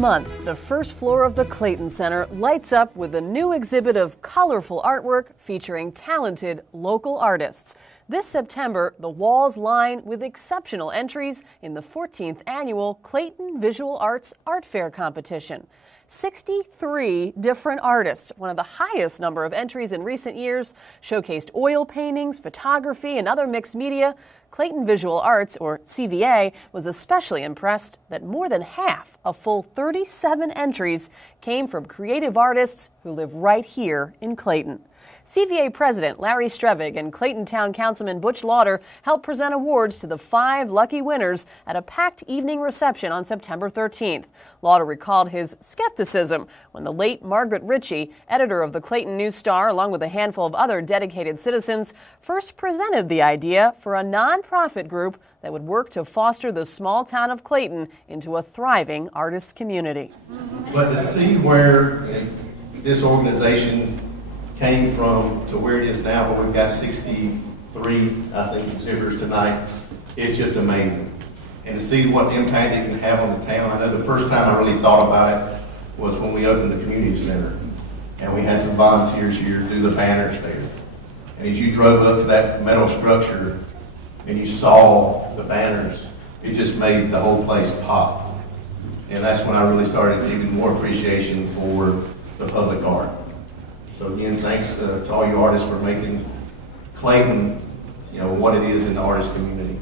month, the first floor of the Clayton Center lights up with a new exhibit of colorful artwork featuring talented local artists. This September, the walls line with exceptional entries in the 14th annual Clayton Visual Arts Art Faire competition. 63 different artists, one of the highest number of entries in recent years, showcased oil paintings, photography, and other mixed media. Clayton Visual Arts, or CVA, was especially impressed that more than half, a full 37 entries, came from creative artists who live right here in Clayton. CVA President Larry Strevig and Clayton Town Councilman Butch Lauder helped present awards to the 5 lucky winners at a packed evening reception on September 13th. Lauder recalled his skepticism when the late Margaret Ritchie, editor of the Clayton News Star, along with a handful of other dedicated citizens, first presented the idea for a nonprofit group that would work to foster the small town of Clayton into a thriving artist community. But to see where this organization came from to where it is now, where we've got 63, I think, exhibitors tonight, it's just amazing. And to see what impact it can have on the town. I know the first time I really thought about it was when we opened the community center. And we had some volunteers here do the banners there. And as you drove up to that metal structure and you saw the banners, it just made the whole place pop. And that's when I really started giving more appreciation for the public art. So again, thanks to all you artists for making Clayton, what it is in the artist community.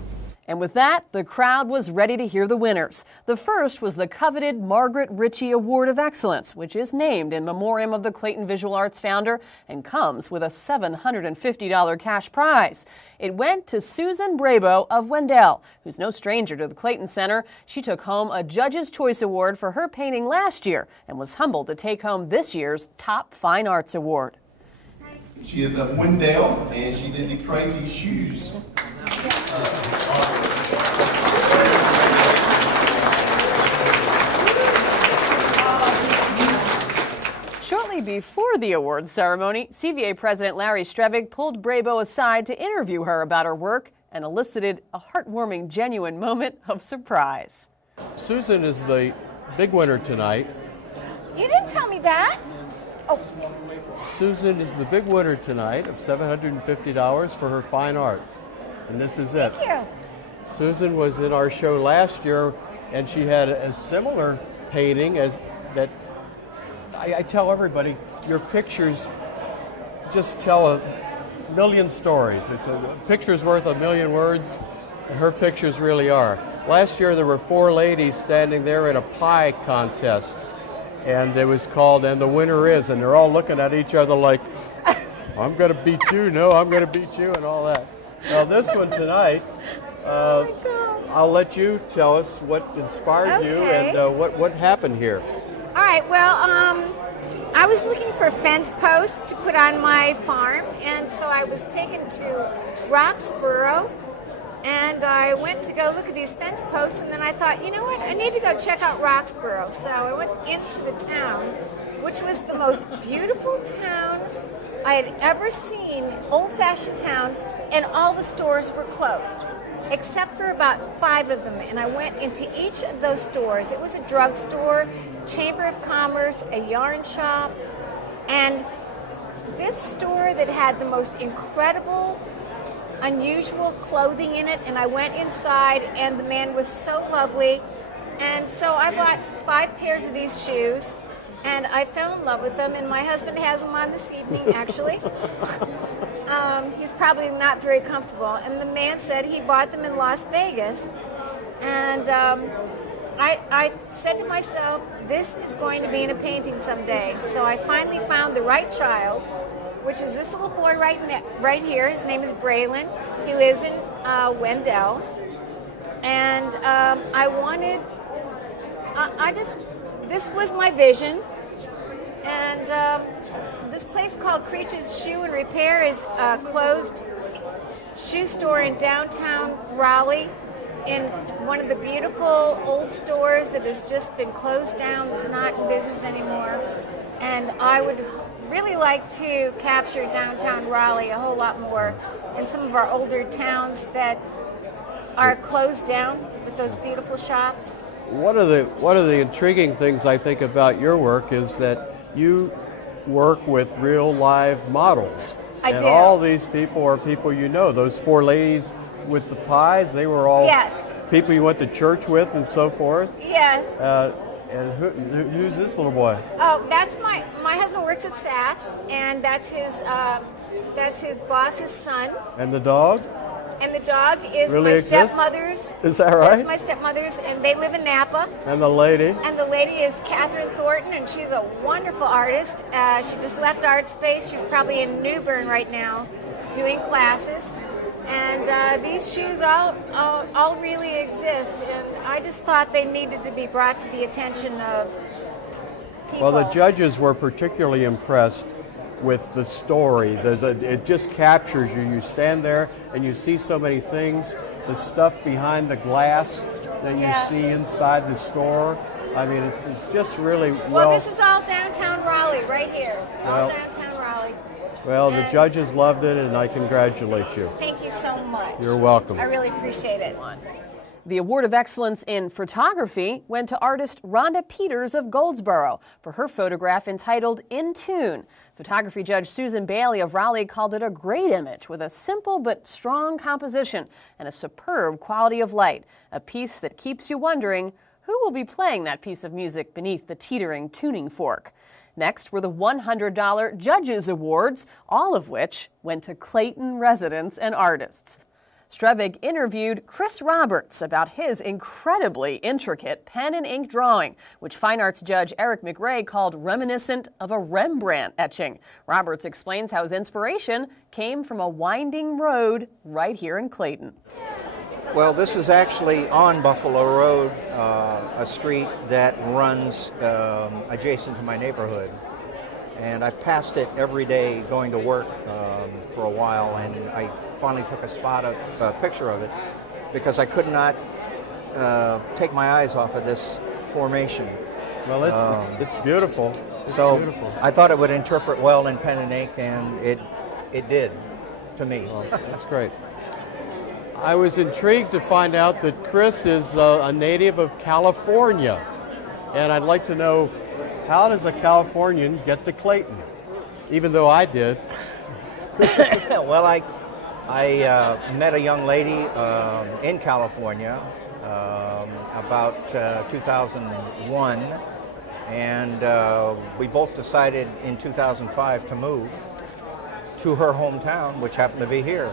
And with that, the crowd was ready to hear the winners. The first was the coveted Margaret Ritchie Award of Excellence, which is named in memoriam of the Clayton Visual Arts founder and comes with a $750 cash prize. It went to Susan Brabo of Wendell, who's no stranger to the Clayton Center. She took home a Judge's Choice Award for her painting last year and was humbled to take home this year's Top Fine Arts Award. She is of Wendell, and she did the Tracy's shoes. Shortly before the awards ceremony, CVA President Larry Strevig pulled Brabo aside to interview her about her work and elicited a heartwarming, genuine moment of surprise. Susan is the big winner tonight. You didn't tell me that. Oh. Susan is the big winner tonight of $750 for her fine art. And this is it. Thank you. Susan was in our show last year, and she had a similar painting as that. I tell everybody, your pictures just tell a million stories. It's a picture's worth a million words, and her pictures really are. Last year there were 4 ladies standing there in a pie contest, and it was called "And the Winner Is," and they're all looking at each other like, "I'm going to beat you, no, I'm going to beat you," and all that. Now this one tonight, I'll let you tell us what inspired you and what happened here. All right, well, I was looking for fence posts to put on my farm, and so I was taken to Roxborough, and I went to go look at these fence posts, and then I thought, you know what, I need to go check out Roxborough. So I went into the town, which was the most beautiful town I had ever seen, old-fashioned town, and all the stores were closed, except for about 5 of them. And I went into each of those stores. It was a drugstore, Chamber of Commerce, a yarn shop, and this store that had the most incredible, unusual clothing in it. And I went inside, and the man was so lovely. And so I bought 5 pairs of these shoes, and I fell in love with them, and my husband has them on this evening, actually. He's probably not very comfortable. And the man said he bought them in Las Vegas. And I said to myself, this is going to be in a painting someday. So I finally found the right child, which is this little boy right here. His name is Braylon. He lives in Wendell. And this was my vision. And this place called Creature's Shoe and Repair is a closed shoe store in downtown Raleigh, in one of the beautiful old stores that has just been closed down, that's not in business anymore. And I would really like to capture downtown Raleigh a whole lot more, and some of our older towns that are closed down with those beautiful shops. one of the intriguing things I think about your work is that you work with real live models. I and do. all these people are people you know. Those four ladies with the pies, they were all Yes. people you went to church with and so forth. Yes. And who's this little boy? Oh, that's my husband works at SAS, and that's his boss's son. And the dog? And the dog is Really my exists? stepmother's. Is that right? That's my stepmother's, and they live in Napa. And the lady? And the lady is Catherine Thornton, and she's a wonderful artist. She just left Art Space. She's probably in New Bern right now, doing classes. And these shoes all really exist, and I just thought they needed to be brought to the attention of people. Well, the judges were particularly impressed with the story. It just captures you. You stand there and you see so many things, the stuff behind the glass that you Yes. see inside the store. I mean, it's just really Well, this is all downtown Raleigh, right here. All Well- downtown Raleigh. Well, the And judges loved it, and I congratulate you. Thank you so much. You're welcome. I really appreciate it. The Award of Excellence in Photography went to artist Rhonda Peters of Goldsboro for her photograph entitled In Tune. Photography judge Susan Bailey of Raleigh called it a great image with a simple but strong composition and a superb quality of light, a piece that keeps you wondering who will be playing that piece of music beneath the teetering tuning fork. Next were the $100 Judges Awards, all of which went to Clayton residents and artists. Strevig interviewed Chris Roberts about his incredibly intricate pen and ink drawing, which fine arts judge Eric McRae called reminiscent of a Rembrandt etching. Roberts explains how his inspiration came from a winding road right here in Clayton. Well, this is actually on Buffalo Road, a street that runs adjacent to my neighborhood. And I passed it every day going to work for a while, and I finally took a picture of it because I could not take my eyes off of this formation. Well, it's beautiful. It's So beautiful. I thought it would interpret well in pen and ink, and it did to me. Well, that's great. I was intrigued to find out that Chris is a native of California, and I'd like to know, how does a Californian get to Clayton? Even though I did. Well, I met a young lady in California about 2001, and we both decided in 2005 to move to her hometown, which happened to be here.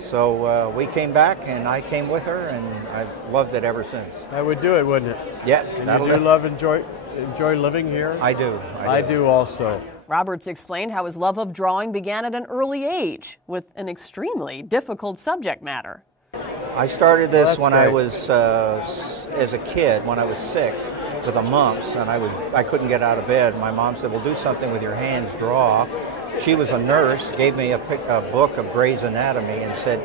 So we came back, and I came with her, and I've loved it ever since. I would do it, wouldn't it? Yeah, And you do enjoy living here? I do. I do also. Roberts explained how his love of drawing began at an early age with an extremely difficult subject matter. I started this Well, that's when I great. was, as a kid, when I was sick with the mumps, and I couldn't get out of bed. My mom said, well, do something with your hands, draw. She was a nurse, gave me a book of Gray's Anatomy and said,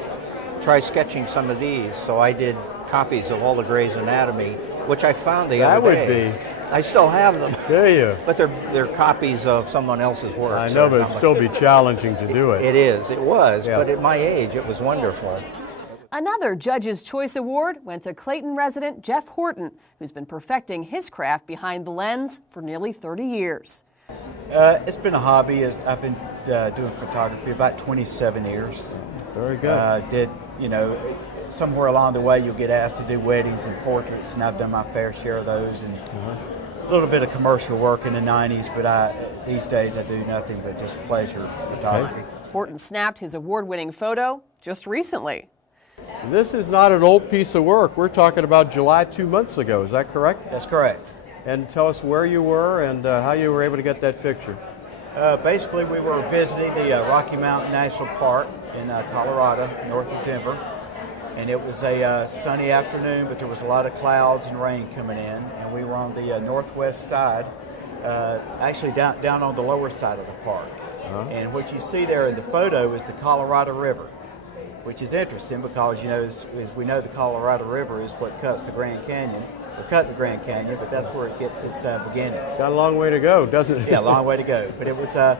try sketching some of these. So I did copies of all the Gray's Anatomy, which I found the other day. That would be. I still have them. Do you? But they're copies of someone else's work. I so know, but not it'd much- still be challenging to do it. It was, Yeah. but at my age, it was wonderful. Another Judge's Choice Award went to Clayton resident Jeff Horton, who's been perfecting his craft behind the lens for nearly 30 years. It's been a hobby. I've been doing photography about 27 years. Very good. Somewhere along the way you'll get asked to do weddings and portraits, and I've done my fair share of those, and a little bit of commercial work in the 90s, but these days I do nothing but just pleasure photography. Horton snapped his award-winning photo just recently. This is not an old piece of work. We're talking about July 2 months ago. Is that correct? That's correct. And tell us where you were and how you were able to get that picture. Basically, we were visiting the Rocky Mountain National Park in Colorado, north of Denver. And it was a sunny afternoon, but there was a lot of clouds and rain coming in. And we were on the northwest side, actually down on the lower side of the park. And what you see there in the photo is the Colorado River, which is interesting because, as we know, the Colorado River is what cuts the Grand Canyon, or cut the Grand Canyon, but that's where it gets its beginnings. Got a long way to go, doesn't it? Yeah, a long way to go. But it was a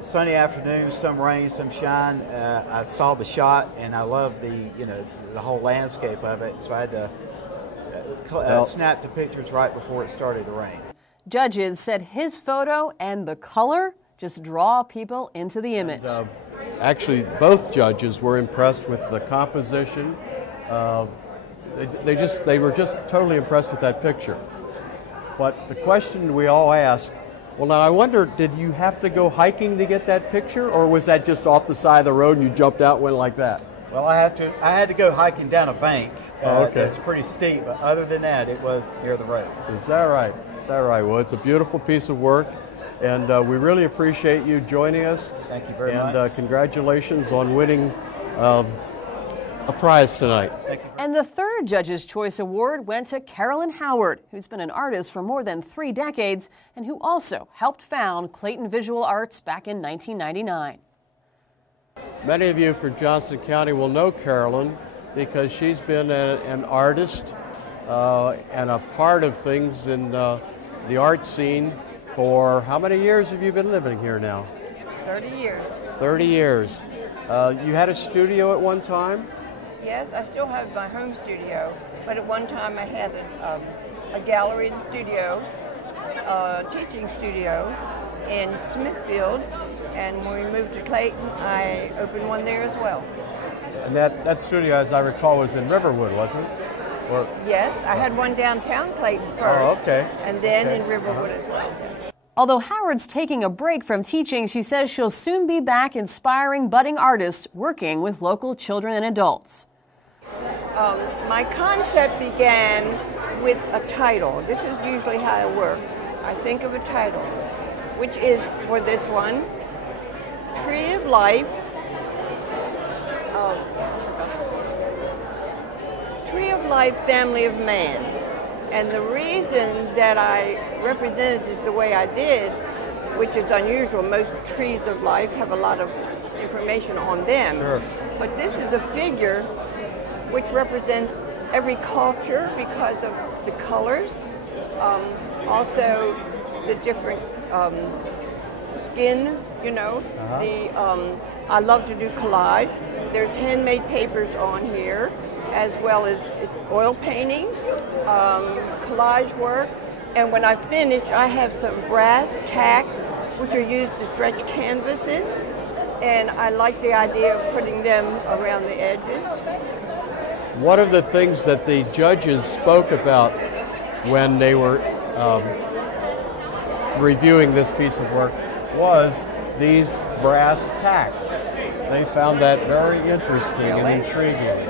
sunny afternoon, some rain, some shine. I saw the shot, and I loved the whole landscape of it. So I had to snapped the pictures right before it started to rain. Judges said his photo and the color just draw people into the image. Actually, both judges were impressed with the composition. They were just totally impressed with that picture. But the question we all ask, well, now I wonder, did you have to go hiking to get that picture, or was that just off the side of the road and you jumped out and went like that? Well, I had to go hiking down a bank. Okay. It's pretty steep, but other than that, it was near the road. Is that right? Is that right? Well, it's a beautiful piece of work, and we really appreciate you joining us. Thank you very much. much. And congratulations on winning a prize tonight. Thank you. And the third Judge's Choice Award went to Carolyn Howard, who's been an artist for more than 3 decades and who also helped found Clayton Visual Arts back in 1999. Many of you from Johnston County will know Carolyn because she's been an artist and a part of things in the art scene for how many years have you been living here now? 30 years. 30 years. You had a studio at one time? Yes, I still have my home studio, but at one time I had a gallery and studio, a teaching studio in Smithfield, and when we moved to Clayton, I opened one there as well. And that studio, as I recall, was in Riverwood, wasn't it? Or, Yes, I had one downtown Clayton first, oh, okay. and then Okay. in Riverwood as well. Although Howard's taking a break from teaching, she says she'll soon be back inspiring budding artists working with local children and adults. My concept began with a title. This is usually how I work. I think of a title, which is, for this one, Tree of Life, Tree of Life, Family of Man. And the reason that I represented it the way I did, which is unusual, most trees of life have a lot of information on them. Sure. But this is a figure which represents every culture because of the colors, also the different skin, you know. I love to do collage. There's handmade papers on here, as well as oil painting, collage work, and when I finish, I have some brass tacks, which are used to stretch canvases, and I like the idea of putting them around the edges. one of the things that the judges spoke about when they were reviewing this piece of work was these brass tacks. They found that very interesting and intriguing.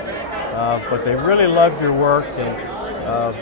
But they really loved your work, and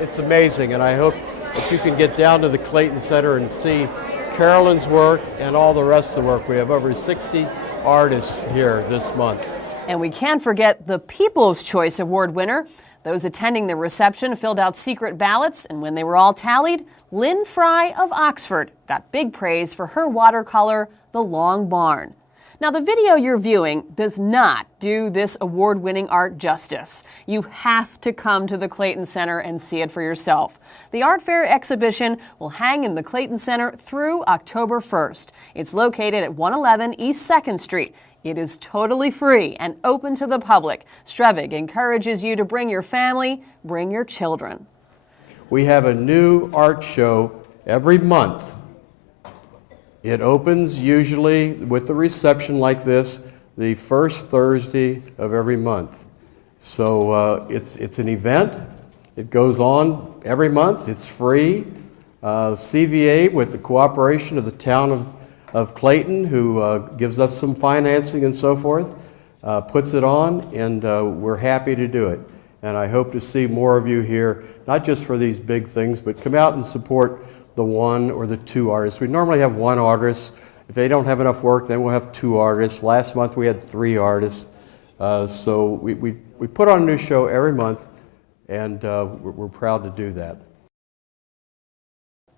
it's amazing. And I hope that you can get down to the Clayton Center and see Carolyn's work and all the rest of the work. We have over 60 artists here this month. And we can't forget the People's Choice Award winner. Those attending the reception filled out secret ballots, and when they were all tallied, Lynn Fry of Oxford got big praise for her watercolor, The Long Barn. Now, the video you're viewing does not do this award-winning art justice. You have to come to the Clayton Center and see it for yourself. The Art Faire exhibition will hang in the Clayton Center through October 1st. It's located at 111 East 2nd Street. It is totally free and open to the public. Strevig encourages you to bring your family, bring your children. We have a new art show every month. It opens usually with a reception like this, the first Thursday of every month. So it's an event. It goes on every month. It's free. CVA, with the cooperation of the town of Clayton, who gives us some financing and so forth, puts it on, and we're happy to do it. And I hope to see more of you here, not just for these big things, but come out and support the one or the two artists. We normally have one artist. If they don't have enough work, then we'll have two artists. Last month we had 3 artists. So we put on a new show every month, and we're proud to do that.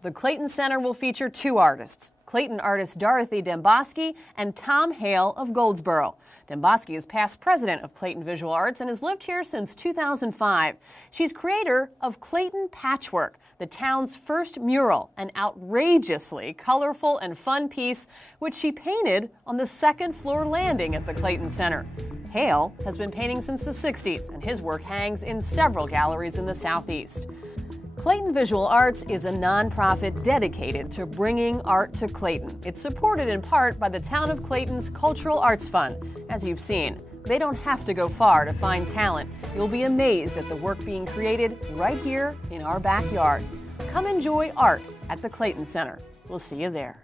The Clayton Center will feature 2 artists, Clayton artist Dorothy Demboski and Tom Hale of Goldsboro. Demboski is past president of Clayton Visual Arts and has lived here since 2005. She's creator of Clayton Patchwork, the town's first mural, an outrageously colorful and fun piece which she painted on the 2nd floor landing at the Clayton Center. Hale has been painting since the 60s, and his work hangs in several galleries in the Southeast. Clayton Visual Arts is a nonprofit dedicated to bringing art to Clayton. It's supported in part by the Town of Clayton's Cultural Arts Fund. As you've seen, they don't have to go far to find talent. You'll be amazed at the work being created right here in our backyard. Come enjoy art at the Clayton Center. We'll see you there.